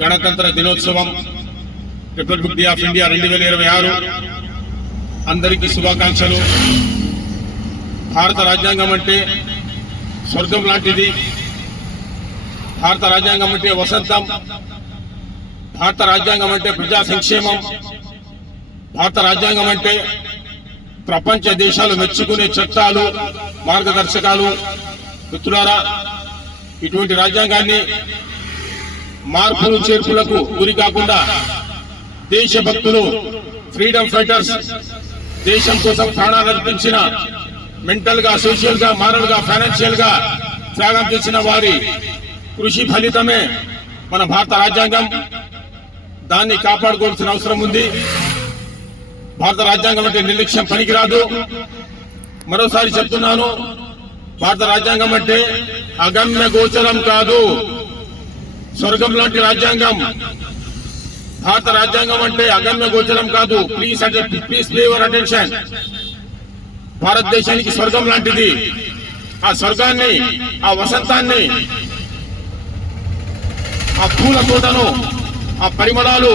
గణతంత్ర దినోత్సవం republic day of India 2026 అందరికీ శుభాకాంక్షలు. భారత రాజ్యాంగం అంటే స్వర్గం లాంటిది. భారత రాజ్యాంగం అంటే వసంతం. భారత రాజ్యాంగం అంటే ప్రజా సంక్షేమం. భారత రాజ్యాంగం అంటే ప్రపంచ దేశాలు మెచ్చుకునే చట్టాలు, మార్గదర్శకాలు. మిత్రులారా, ఇటువంటి రాజ్యాంగాన్ని మార్పులు చేర్పులకు గురి కాకుండా దేశభక్తులు, ఫ్రీడమ్ ఫైటర్స్, దేశం కోసం ప్రాణాలు అర్పించిన, మెంటల్ గా, సోషల్ గా, మారల్ గా, ఫైనాన్షియల్ గా త్యాగం చేసిన వారి కృషి ఫలితమే మన భారత రాజ్యాంగం. దాన్ని కాపాడుకోవాల్సిన అవసరం ఉంది. భారత రాజ్యాంగం అంటే నిర్లక్ష్యం పనికిరాదు. మరోసారి చెప్తున్నాను, భారత రాజ్యాంగం అంటే అగమ్య గోచరం కాదు, స్వర్గం లాంటి రాజ్యాంగం. భారత రాజ్యాంగం అంటే అగమ్య గోచరం కాదు. Please pay your attention. భారతదేశానికి స్వర్గం లాంటిది. ఆ స్వర్గాన్ని, ఆ వసంతాన్ని, ఆ పూల తోటను, ఆ పరిమళాలు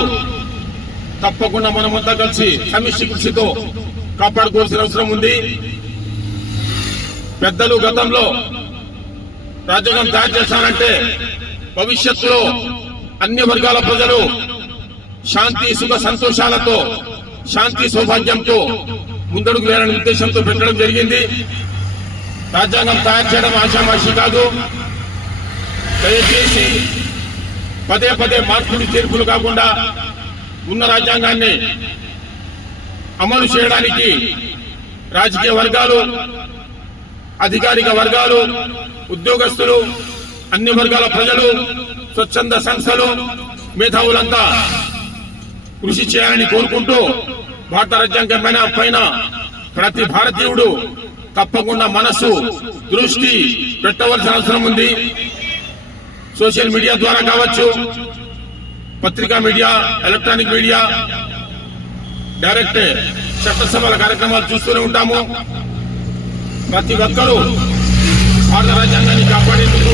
తప్పకుండా మనమంతా కలిసి సమిష్టి కృషితో కాపాడుకోవాల్సిన అవసరం ఉంది. పెద్దలు గతంలో రాజ్యాంగం తయారు చేస్తానంటే భవిష్యత్తులో అన్ని వర్గాల ప్రజలు శాంతి, సుఖ సంతోషాలతో, శాంతి సౌభాగ్యంతో ముందడుగు వేయాలనే ఉద్దేశంతో పెట్టడం జరిగింది. రాజ్యాంగం తయారు చేయడం ఆషామాషి కాదు. దయచేసి పదే పదే మార్పులు చేర్పులు కాకుండా ఉన్న రాజ్యాంగాన్ని అమలు చేయడానికి రాజకీయ వర్గాలు, అధికారిక వర్గాలు, ఉద్యోగస్తులు, అన్ని వర్గాల ప్రజలు, స్వచ్ఛంద సంస్థలు, మేధావులంతా కృషి చేయాలని కోరుకుంటూ, భారత రాజ్యాంగం పైన ప్రతి భారతీయుడు తప్పకుండా మనసు, దృష్టి పెట్టవలసిన అవసరం ఉంది. సోషల్ మీడియా ద్వారా కావచ్చు, పత్రికా మీడియా, ఎలక్ట్రానిక్ మీడియా, డైరెక్ట్ చట్టసభల కార్యక్రమాలు చూస్తూనే ఉంటాము. ప్రతి ఒక్కరూ భారత రాజ్యాంగాన్ని కాపాడేందుకు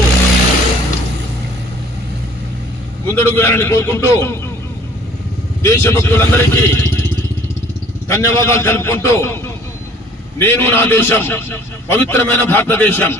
ముందడుగు వేయాలని కోరుకుంటూ, దేశభక్తులందరికీ ధన్యవాదాలు తెలుపుకుంటూ, నేను నా దేశం, పవిత్రమైన భారతదేశం